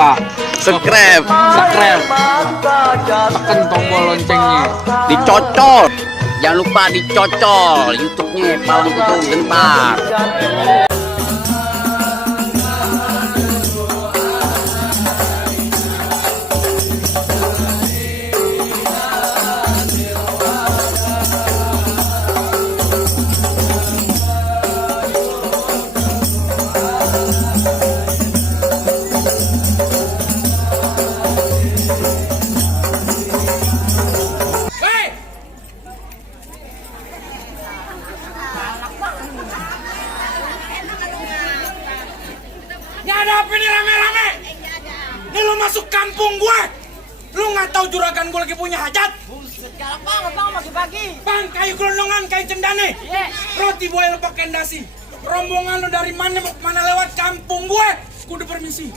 lupa subscribe, tekan tombol loncengnya, dicocol. Jangan lupa dicocol YouTube-nya Palang Pintu Gentar. Nyadapin nih rame-rame. Nih lu masuk kampung gue. Lu nggak tahu juragan gue lagi punya hajat? Buset, galak banget bang pagi-pagi. Bang, kayu gelondongan, kayu cendane. Iya. Roti buaya lu pakai dasi. Rombongan lu dari mana mau kemana lewat kampung gue? Kudu permisi.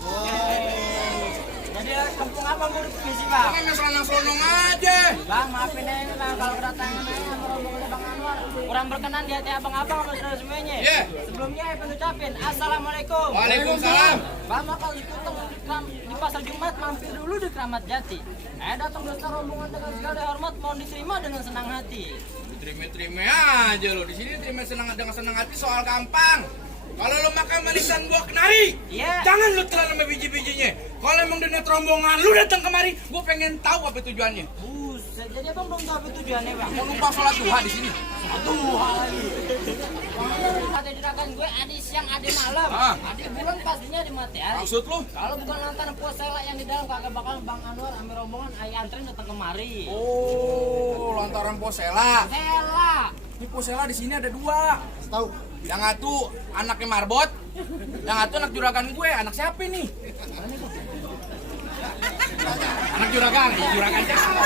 Jadi kampung abang gue udah permisi bang. Jangan selonong-selonong aja. Bang maafin aja nih bang kalau kedatangan sama rombongan Bang Anwar kurang berkenan di hati abang-abang sama saudara semuanya. Iya. Sebelumnya saya ucapin assalamualaikum. Waalaikumsalam. Bang bakal ikut di pasar Jumat mampir dulu di Keramat Jati. Saya datang beserta rombongan dengan segala hormat mohon diterima dengan senang hati. Terima-terima aja lo. Di sini terima dengan senang hati soal gampang. Kalau lo makan manisan buah kenari, Iya. jangan lo telan sama biji-bijinya. Kalau emang udah niat rombongan, lu datang kemari, gue pengen tahu apa tujuannya. Buset, jadi abang belum tahu apa tujuannya bang. Mau numpang sholat duha di sini. Kata juragan gue adi siang adi malam. Ah. Adi bulan pastinya di matahari. Maksud lu? Kalau bukan lantaran puasela yang di dalam kagak bakal Bang Anwar sama rombongan ayo anterin datang kemari. Oh, lantaran posela. Sela. Ini posela di sini ada dua. Tahu? Yang satu anaknya Marbot, yang satu anak juragan gue. Anak siapa nih? Anak juragan, juragan siapa?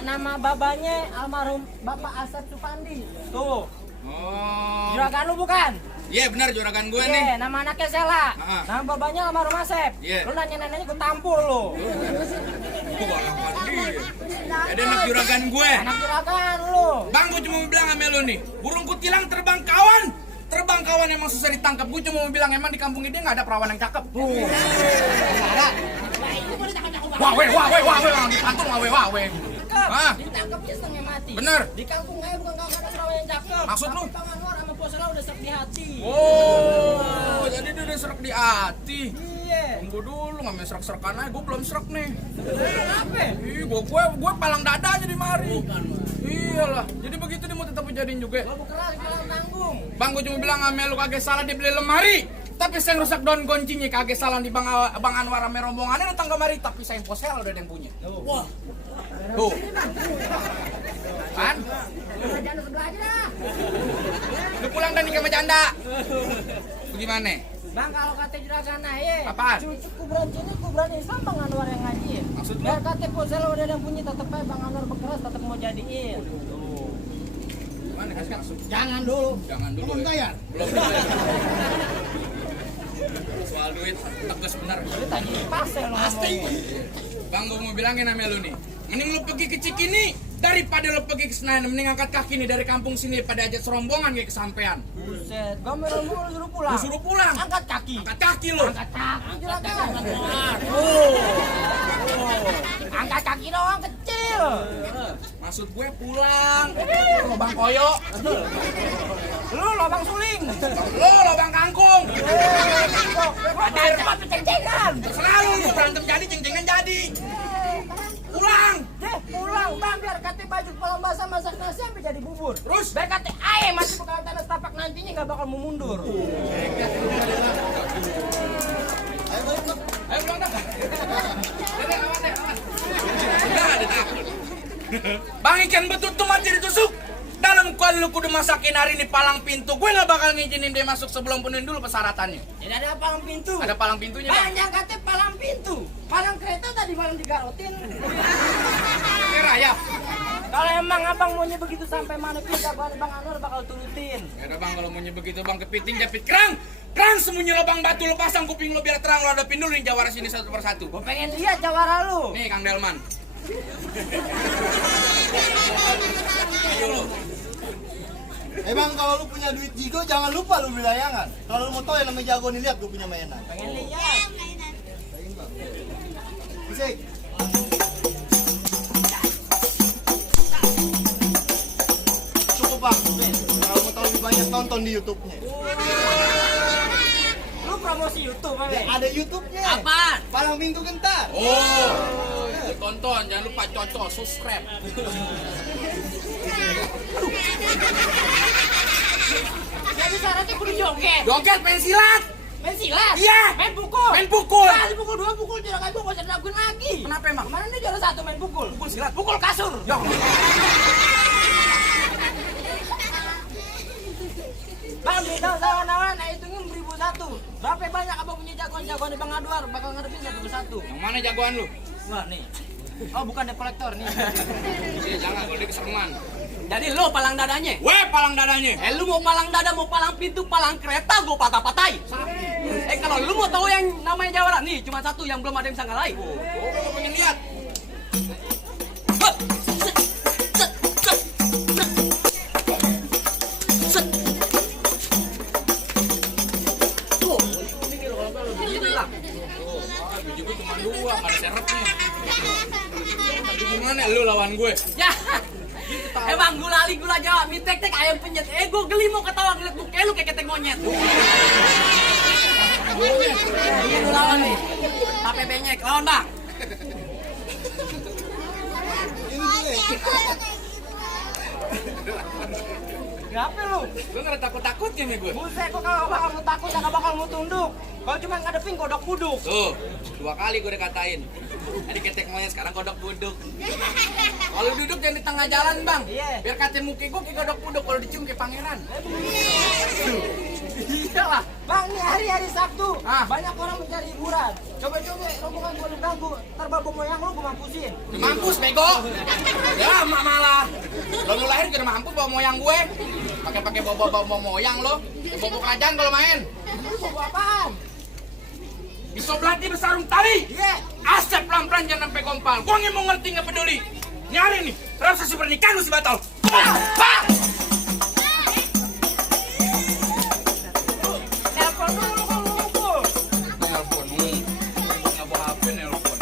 Nama babanya almarhum Bapak Asep Supandi. Tuh. Oh, Juragan lu bukan? iya benar juragan gue nih. Iya, nama anaknya Sela. Ah. Nama babanya almarhum Asep. Iya. Lu nanya-nanyanya gue tampul lu. Ada anak juragan gue. Anak juragan lu. Bang, gue cuma mau bilang sama lu nih, burung kutilang terbang kawan emang susah ditangkap. Gue cuma mau bilang emang di kampung ini nggak ada perawan yang cakep. Wawe, dipantun wawe. Ah. Ditangkapnya setengah mati. Bener. Di kampung saya bukan kagak ada perawan yang cakep. Maksud lu? Tapi Bang Anwar sama Posela udah serak di hati. Oh, jadi dia udah serak di hati. Iya. Tunggu dulu, nggak main serak-serakan aja, gue belum serak nih. Kenapa? Ih, gue palang dada aja di mari. Iyalah, jadi begitu dia mau tetap jadiin juga. Kalau keras kalau tanggung. Bang, gue cuma bilang sama lu kagak salah dia beli lemari. Tapi saya rusak daun goncingnya, kagak salah di Bang Anwar sama rombongannya datang kemari. Tapi saya posel udah ada yang punya. Wah. Tuh. Kan? Jangan sebelah aja dah. Lu pulang dan nikah sama janda. Bagaimana? Bang kalau kata juragan aye, Apaan? cucu kuburan Islam Bang Anwar yang ngajiin. Maksudnya? Biar kata Posela udah ada yang punya tetep aja Bang Anwar berkeras tetep mau jadiin. Gimana kasih langsung? Jangan dulu. Jangan dulu. Belum bayar. Belum bayar. Soal duit tegas benar. Lu tadi pasel lo ngomong. Bang, gue mau bilangin sama lu nih. Mending lu pergi ke Cikini daripada lu pergi ke Senayan. Mending angkat kaki nih dari kampung sini pada aja serombongan kayak kesampean. Buset, gua merombong lu suruh pulang. Lu suruh pulang. Angkat kaki. Angkat kaki lu. Angkat kaki juragan. Oh. Angkat kaki doang kecil. Maksud gue pulang. Lu Bang Koyo. Lu lobang suling. Lu Bang Kangkung. Ada tempat ceng-cengan. Selalu lu berantem jadi ceng-cengan jadi. Pulang. Pulang bang biar kata baju kepala basah masak nasi sampai jadi bubur. Terus? Biar kata ayam masih bakal tanah setapak nantinya nggak bakal mau mundur. Ayo pulang dah. Dede, awas deh, awas. Udah, ada takut. Bang ikan betul tuh mati ditusuk. Dalam kuali lu kudu masakin hari ini palang pintu. Gue gak bakal ngizinin dia masuk sebelum penuhin dulu persyaratannya. Jadi ada palang pintu. Ada palang pintunya, Bang. Banyak kata palang pintu. Palang kereta tadi malam digarotin. Ini rayap. Kalau emang abang maunya begitu sampai mana pindah Bang Anwar bakal turutin. Ya udah Bang, kalau maunya begitu Bang, kepiting japit kerang. Kerang sembunyi lubang batu, lu pasang kuping lu biar terang. Lu hadapin dulu nih jawara sini satu persatu. Gue pengen lihat jawara lu. Nih Kang Delman. Ayo lu. Emang kalau lu punya duit jigo jangan lupa lu beli layangan. Kalau lu mau tahu yang namanya jago nih, lihat gue punya mainan. Pengen lihat. Musik. Cukup bang. Kalau mau tahu lebih banyak tonton di YouTube-nya. Lu promosi YouTube, Bang. Ya, ada YouTube-nya. Apaan? Palang Pintu Gentar. Tonton, jangan lupa cocok, subscribe. Jadi syaratnya kudu joget. Joget main silat. Main silat? Iya. Main pukul? Main pukul. Nah, pukul 2, pukul 3, gak usah dilakuin lagi. Kenapa emang? Kemarin dia juara 1 main pukul. Pukul silat. Pukul kasur. Ya. Bang, beda lawan-lawan, nah hitungin 1001. Berapa banyak abang punya jagoan-jagoan di Bang Adwar bakal ngadepin satu persatu. Yang mana jagoan lu? Wah, nih. Oh, bukan debt collector nih. Iya, jangan kalau dia keseruan. Jadi lo palang dadanya? Weh, palang dadanya. Lu mau palang dada, mau palang pintu, palang kereta, gue patah-patahin. Kalau lu mau tahu yang namanya jawara, nih cuma satu yang belum ada yang bisa ngalahin. Gue pengen lihat. Biji gue cuma 2, gak ada serepnya. Tapi gimana lu lawan gue? Ya, emang gula ali gula Jawa, mie tek-tek ayam penyet. Gue geli mau ketawa ngeliat muka lu kayak ketek monyet. Ini lu lawan nih, tape benyek, lawan bang. Kenapa lu? Lu gak ada takut-takutnya nih gue? Buset, kok kalau bakal mau takut, gak bakal mau tunduk. Kalau cuma ngadepin kodok buduk. Tuh, 2 kali gue udah katain. Tadi ketek monyet, sekarang kodok buduk. Kalau duduk jangan di tengah jalan bang. Iya. Biar katain muka gue kayak kodok buduk, kalau dicium kayak pangeran. Iya lah. Bang, ini hari-hari Sabtu. Ah. Banyak orang mencari hiburan. Coba-coba rombongan gue lu ganggu. Ntar babu moyang lu gue mampusin. Mampus bego. Ya mak malah. Lo lu lahir udah mampus bawa moyang gue. Pakai bawa moyang lo. Bawa kerajaan kalau main. Lu bawa apaan? Bisa belati bersarung tali. Iya. Asep pelan-pelan jangan sampai kompal. Gue nggak mau ngerti nggak peduli. Nyari nih. Resepsi pernikahan lu si batal. Pak. Telepon dulu kalau lu ngumpul. Nelpon nggak bawa HP nelpon.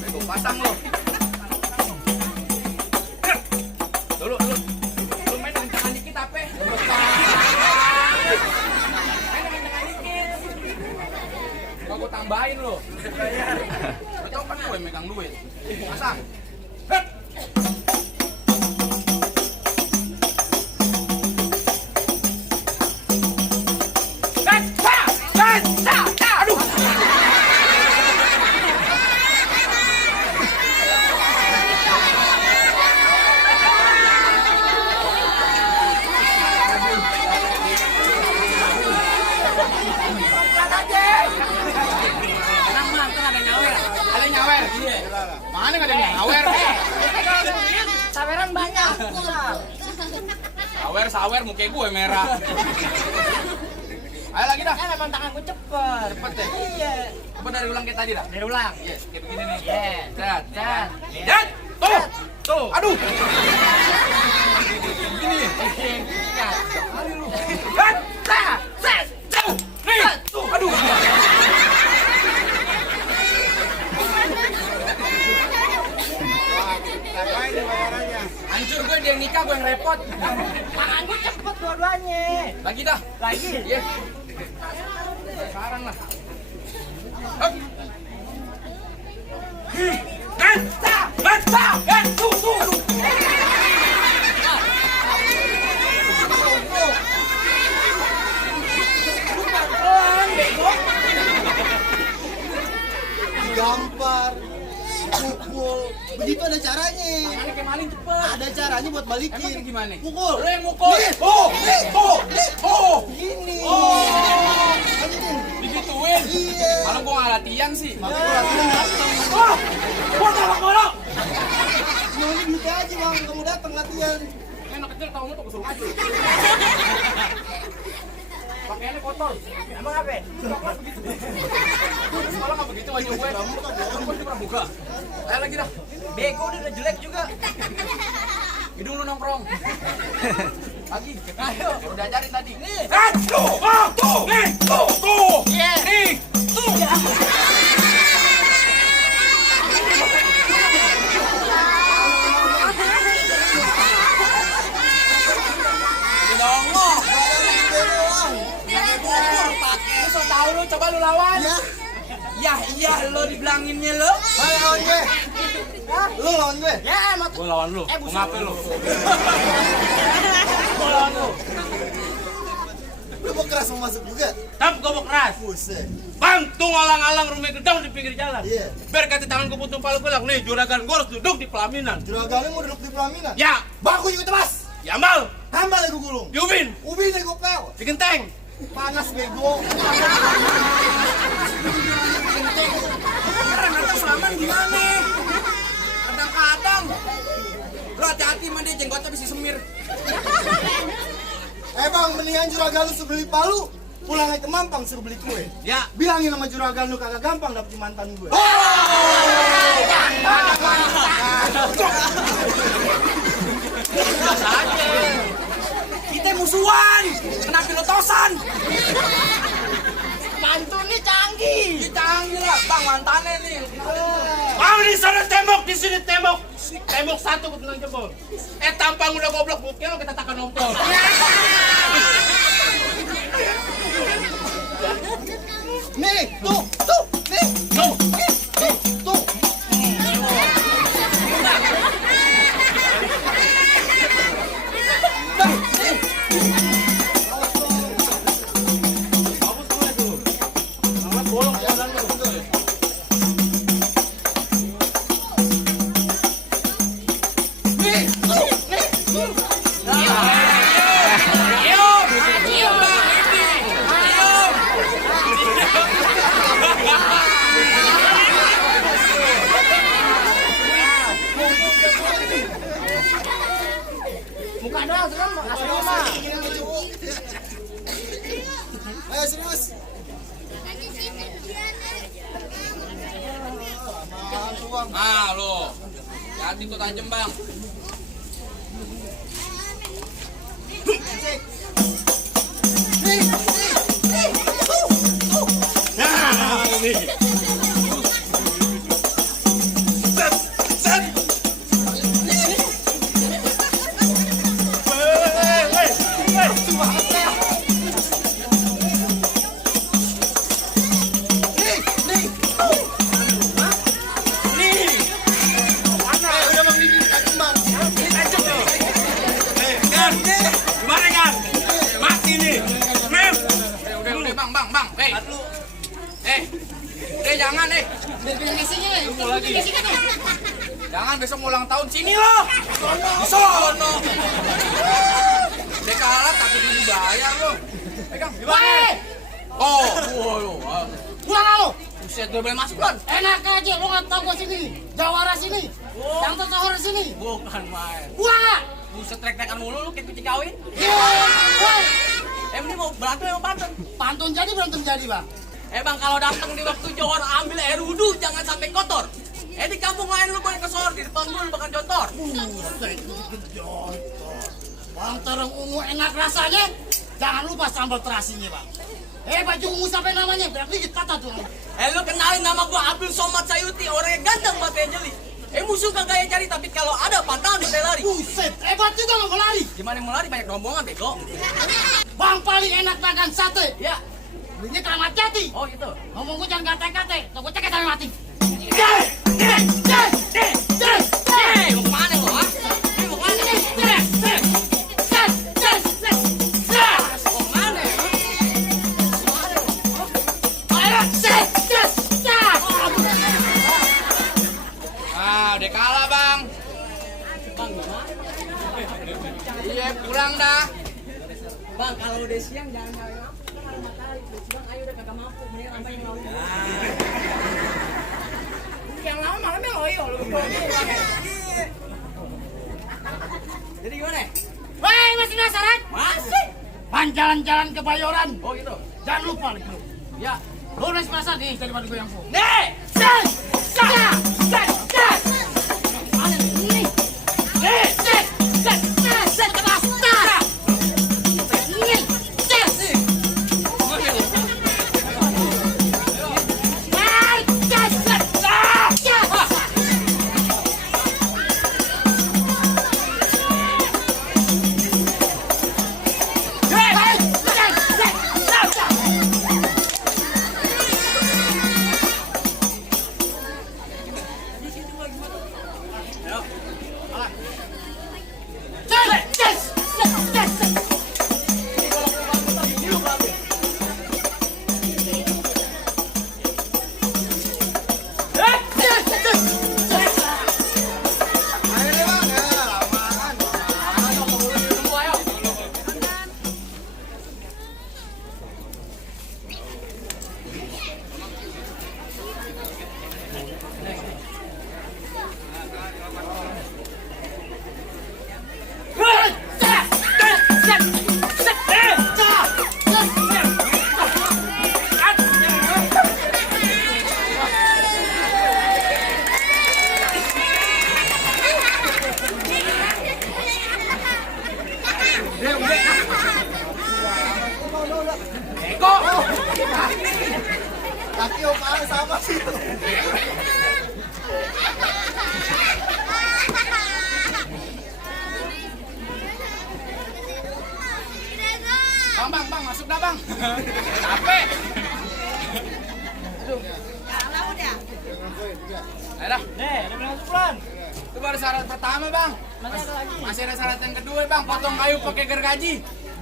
Bego pasang lo. Lu main kencang dikit apa? Main kencang dikit. Gak gue tambahin lo. Lo tau kan gue megang duit. Pasang. Hep. Aduh. Pelan aja. Tenang bang, kan ada nyawer. Ada yang nyawer. Iya. Mana nggak ada yang nyawer? Kalau duit, saweran banyak. Sawer muka gue merah. Ayo lagi dah. Kan emang tangan gue cepet. Cepet deh. Iya. Coba dari ulang kayak tadi dah. Dari ulang. Iya, kayak begini nih. Iya. Set. Dan. Set. Tuh. Tuh. Aduh. Gini. Kan. Set. Set. Tuh. Nih. Tuh. Aduh. Hancur gue dia nikah gue yang repot. Tangan gue cepet dua-duanya. Lagi dah. Lagi. Iya. Sekarang lah. Hop. Tuh. Gampar, pukul. Begitu ada caranya. Tangannya kayak maling cepet. Ada caranya buat Emang balikin. kayak gimana? Pukul. Lo yang mukul. Nih. Oh. Gini. Oh. Lanjutin. Digituin. Iya. Malah gua nggak latihan sih. Makanya gue latihan datang. Oh. Gua tolak bola. Semuanya gitu aja bang, kamu datang latihan. Anak kecil tau lu tuh kesuruh aja. Pakaiannya kotor. Emang apa? Sekolah nggak begitu baju gue. Kamu di pramuka. Ayo lagi dah. Bego udah jelek juga. Hidung lu nongkrong. Lagi. Ayo. Baru diajarin tadi. Nih. Tuh. Nih. Tuh. Iya. Nih. Tuh. Dongok. Pakai bubur pakai. Lu so tau lu, coba lu lawan. Ya. Iya lo dibilanginnya lo. Ayo lawan gue. Lu lawan gue. Ya, mati. Gua lawan lu. Mau ngapain lu? Gua lawan lu. Lu mau keras mau masuk juga? Tapi gua mau keras. Buset. Bang, tuh ngalang-alang rumah gedang di pinggir jalan. Iya. Biar kata tangan gua putung palu gelak nih, juragan gua harus duduk di pelaminan. Juragan lu mau duduk di pelaminan? Ya, Baku juga tebas. ya mal, Hambal gue gulung. Yubin, Ubi nih gue pel. di genteng. Panas bego. Keren atau selaman gimana? Kadang-kadang lo hati-hati sama dia, jenggotnya bisa semir. Bang, mendingan juragan lu suruh beli palu, pulangnya ke Mampang suruh beli kue. Ya, Bilangin sama juragan lu kagak gampang dapet mantan gue. biasa aja. Kita musuhan, kena pilotosan. Pantunnya canggih. Kita canggih lah, bang mantannya nih. Bang di sana tembok, di sini tembok. Tembok satu gue tenang jempol. Tampang udah goblok, buknya lo kita takkan nompol. Nih, tuh, nih, tuh. Muka doang, serem. Aslinya mah. Ayo serius. Nah lo, hati tuh tajem bang. Gimana kan? Mati nih. Mem. Udah bang. Udah jangan Tunggu lagi. Jangan besok mau ulang tahun sini loh. Di sono. Udah kalah tapi belum bayar loh. Pegang. Gimana? Oh, Pulang lo. buset gue boleh masuk kan? Enak aja, lo nggak tahu gua sini. Jawara sini. Yang tersohor sini. Bukan main. Pulang nggak? Buset trek-trekan mulu lu kayak kucing kawin. Woi. Ini mau berantem sama pantun. Pantun jadi berantem jadi bang. Bang kalau datang di waktu Johor ambil air wudhu jangan sampai kotor. Di kampung lain lu boleh kesor, di depan gue lu bakal jotor. Buset, jotor. Bang terang ungu enak rasanya. Jangan lupa sambal terasinya bang. Baju ungu sampai namanya, biar dikit kata tuh. Lu kenalin nama gua Abdul Somad Sayuti, orang yang ganteng matanya jeli. Musuh kagak yang cari, tapi kalau ada pantangan bisa lari. Buset, hebat juga nggak mau lari. Gimana mau lari, banyak rombongan bego. Bang paling enak makan sate. Ya, Belinya Kramat Jati. oh gitu. Ngomong gue jangan kate-kate, tau gue cekek sampai mati. Mau kemana lu, ha? Mau kemana? Mau kemana? Udah kalah bang. Bang gimana? Iya pulang dah. Bang kalau udah siang jangan nyalain lampu. Kan ada matahari. Udah siang ayo udah kagak mampu. Mendingan sampai yang lalu. Yang lama malamnya loyo lu. Jadi gimana? Woi, masih penasaran? Masih. Pan jalan-jalan ke Bayoran. Oh gitu. Jangan lupa lagi lu. Ya. Lu udah penasaran nih daripada gue yang full. Nih. bang, sama sih. Bang, masuk dah bang. Capek. Ayo dah. Udah masuk bulan. Itu baru syarat pertama bang. Masih ada lagi. Masih ada syarat yang kedua bang. Potong kayu pakai gergaji.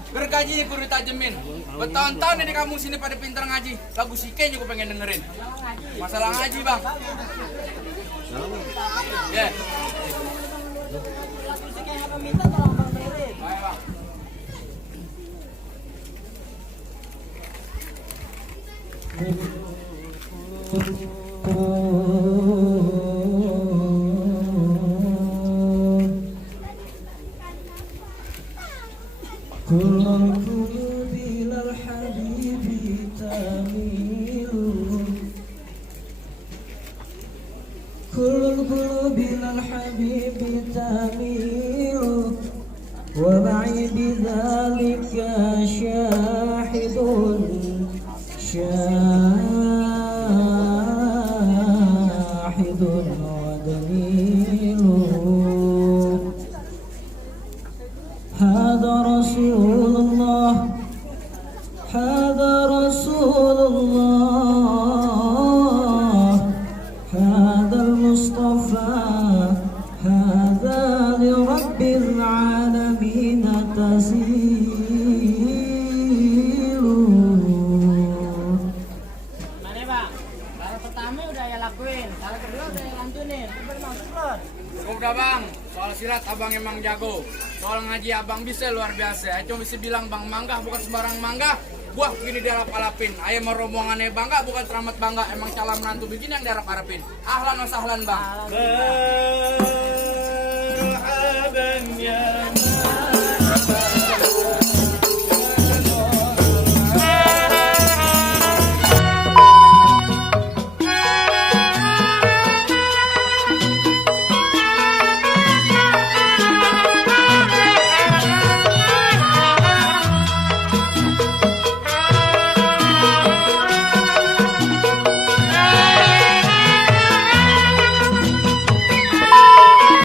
Gergajinya kudu tajemin. Bertahun-tahun di kampung sini pada pintar ngaji. Lagu Sike juga pengen dengerin. Masalah ngaji bang. Ya. Lagu musik yang abang minta tolong bang dengerin. Ayo bang. كل القلوب إلى الحبيب تميل كل القلوب إلى الحبيب تميل ومعي بذلك شاهد ودليل هذا رسول الله هذا رسول الله هذا المصطفى هذا لرب العالمين تسيل. Mana bang? Syarat pertama udah ya lakuin. Syarat kedua udah ya lantunin. Coba masuk bulan. Cukup dah bang. Soal silat abang emang jago. Soal ngaji abang bisa luar biasa. Cuma bisa bilang bang Mangga bukan sembarang mangga. Buah begini diharap-harapin. Ayah mau rombongannya bangga bukan teramat bangga. Emang calon menantu begini yang diharap-harapin. Ahlan wa sahlan bang.